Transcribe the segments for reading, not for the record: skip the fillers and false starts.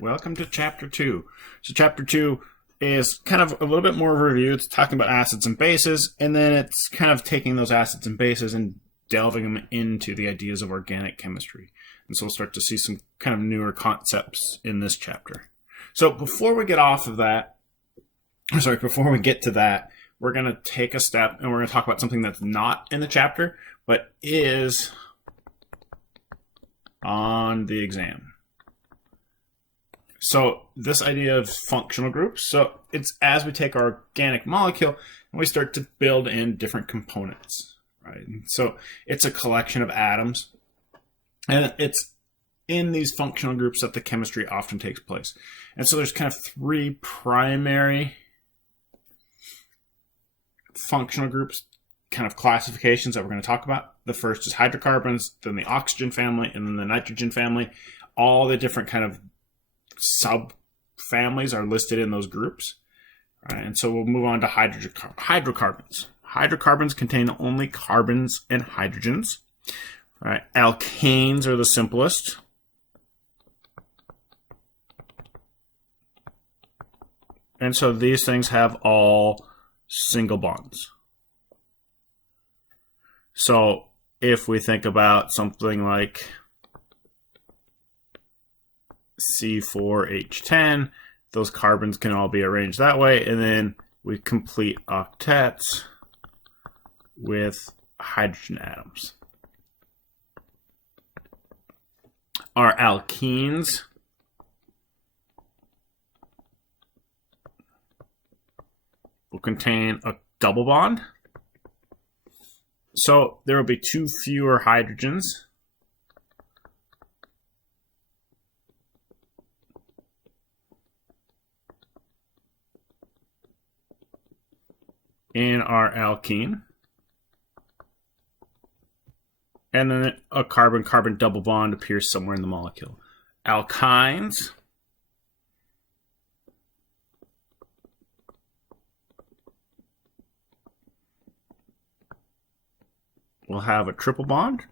Welcome to Chapter 2. So Chapter 2 is kind of a little bit more of a review. It's talking about acids and bases, and then it's kind of taking those acids and bases and delving them into the ideas of organic chemistry. And so we'll start to see some kind of newer concepts in this chapter. So before we get to that, we're going to take a step and we're going to talk about something that's not in the chapter, but is on the exam. So this idea of functional groups, so it's as we take our organic molecule and we start to build in different components, right? And so it's a collection of atoms, and it's in these functional groups that the chemistry often takes place. And so there's kind of three primary functional groups, kind of classifications that we're going to talk about. The first is hydrocarbons, then the oxygen family, and then the nitrogen family. All the different kind of subfamilies are listed in those groups. Right, and so we'll move on to hydrocarbons. Hydrocarbons contain only carbons and hydrogens. Right, alkanes are the simplest. And so these things have all single bonds. So if we think about something like C4H10, those carbons can all be arranged that way, and then we complete octets with hydrogen atoms. Our alkenes will contain a double bond. So there will be two fewer hydrogens. In our alkene. And then a carbon-carbon double bond appears somewhere in the molecule. Alkynes will have a triple bond.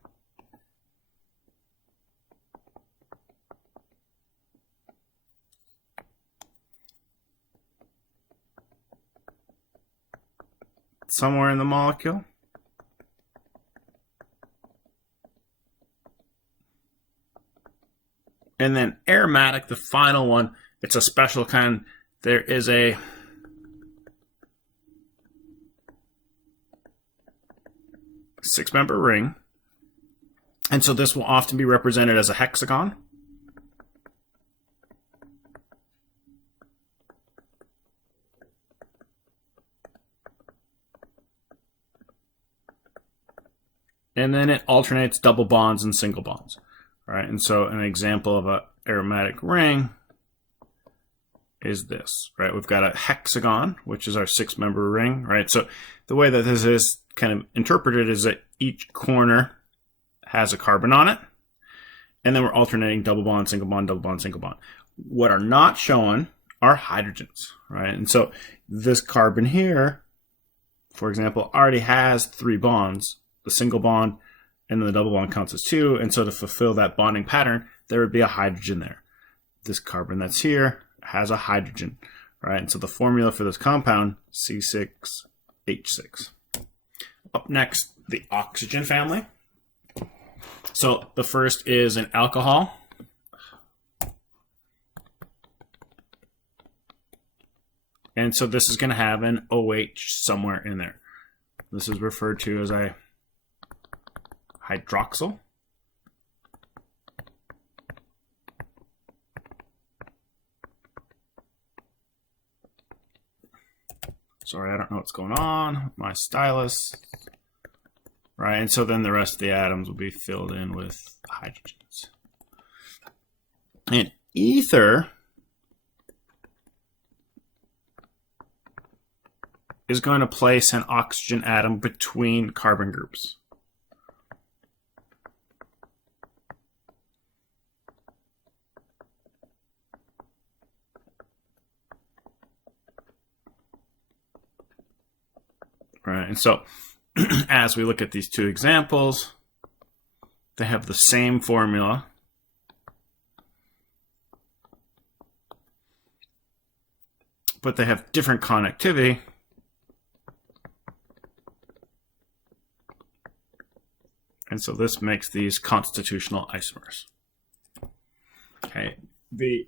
Somewhere in the molecule. And then aromatic, the final one, it's a special kind. There is a six-member ring. And so this will often be represented as a hexagon. And then it alternates double bonds and single bonds, right? And so an example of an aromatic ring is this, right? We've got a hexagon, which is our six-member ring, right? So the way that this is kind of interpreted is that each corner has a carbon on it, and then we're alternating double bond, single bond, double bond, single bond. What are not shown are hydrogens, right? And so this carbon here, for example, already has three bonds. The single bond and then the double bond counts as two, and so to fulfill that bonding pattern, there would be a hydrogen there. This carbon that's here has a hydrogen, right? And so the formula for this compound, C6H6. Up next, the oxygen family. So the first is an alcohol. And so this is going to have an OH somewhere in there. This is referred to as a hydroxyl. Sorry, I don't know what's going on. My stylus. Right, and so then the rest of the atoms will be filled in with hydrogens. And ether is going to place an oxygen atom between carbon groups. Right, and so as we look at these two examples, they have the same formula. but they have different connectivity. And so this makes these constitutional isomers. Okay, the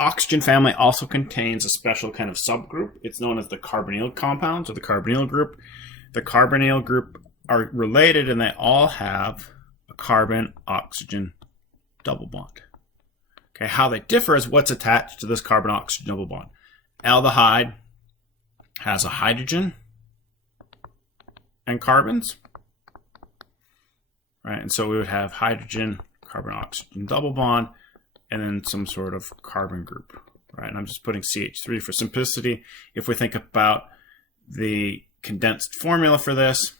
oxygen family also contains a special kind of subgroup. It's known as the carbonyl compounds, or the carbonyl group. The carbonyl group are related, and they all have a carbon-oxygen double bond. Okay, how they differ is what's attached to this carbon-oxygen double bond. Aldehyde has a hydrogen and carbons, right? And so we would have hydrogen, carbon-oxygen double bond, and then some sort of carbon group, right? And I'm just putting CH3 for simplicity. If we think about the condensed formula for this,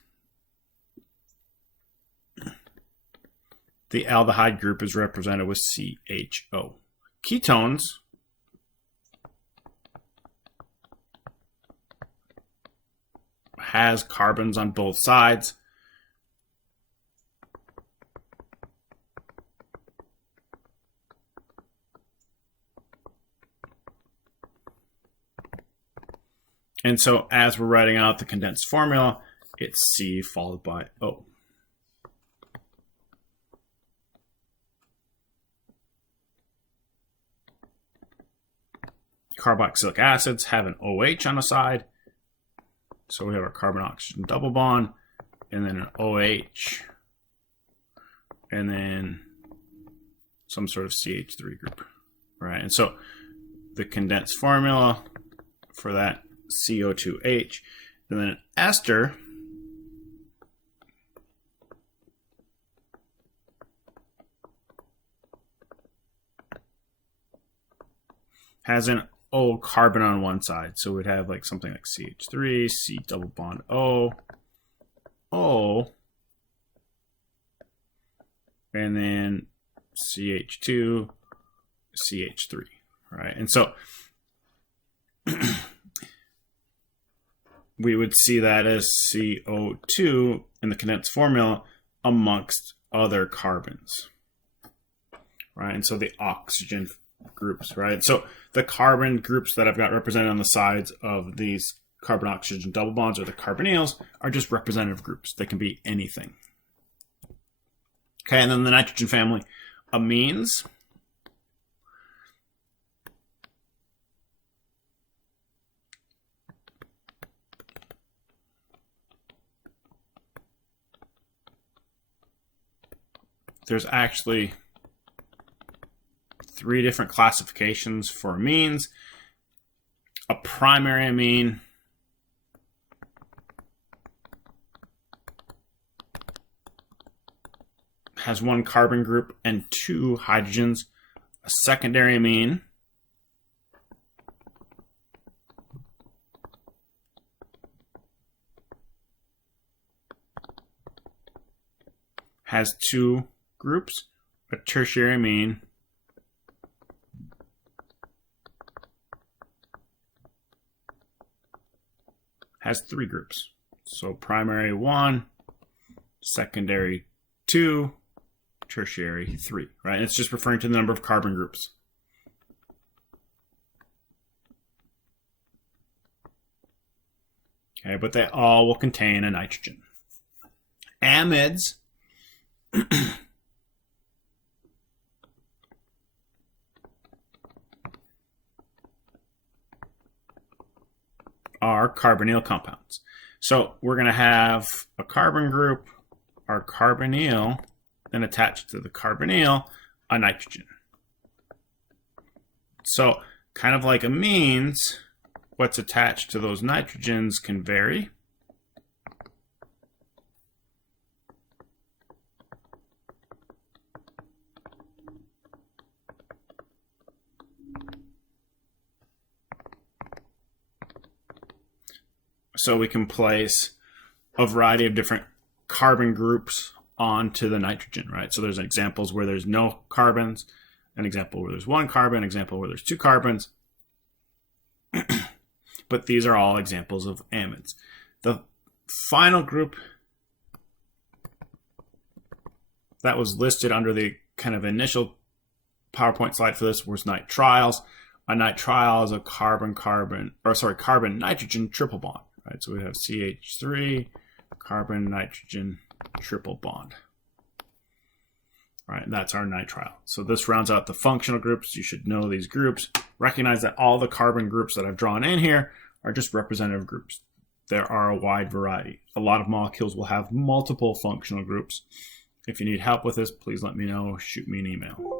the aldehyde group is represented with CHO. Ketones has carbons on both sides. And so as we're writing out the condensed formula, it's C followed by O. Carboxylic acids have an OH on the side. So we have our carbon-oxygen double bond, and then an OH, and then some sort of CH3 group, right? And so the condensed formula for that CO2H, and then an ester has an O carbon on one side. So we'd have like something like CH3, C double bond O, O, and then CH2, CH3, right? And so we would see that as CO2 in the condensed formula amongst other carbons, right? And so the oxygen groups, right? So the carbon groups that I've got represented on the sides of these carbon-oxygen double bonds, or the carbonyls, are just representative groups. They can be anything. Okay, and then the nitrogen family, amines. There's actually 3 different classifications for amines. A primary amine has 1 carbon group and 2 hydrogens. A secondary amine has 2 groups. A tertiary amine has 3 groups. So primary 1, secondary 2, tertiary 3, right? It's just referring to the number of carbon groups. Okay, but they all will contain a nitrogen. Amides are carbonyl compounds. So we're going to have a carbon group, our carbonyl, then attached to the carbonyl, a nitrogen. So kind of like amines, what's attached to those nitrogens can vary. So we can place a variety of different carbon groups onto the nitrogen, right? So there's examples where there's no carbons, an example where there's 1 carbon, an example where there's 2 carbons. But these are all examples of amides. The final group that was listed under the kind of initial PowerPoint slide for this was nitriles. A nitriol is a carbon-nitrogen triple bond, right? So we have CH3, carbon-nitrogen triple bond. All right, that's our nitriol. So this rounds out the functional groups. You should know these groups. Recognize that all the carbon groups that I've drawn in here are just representative groups. There are a wide variety. A lot of molecules will have multiple functional groups. If you need help with this, please let me know. Shoot me an email.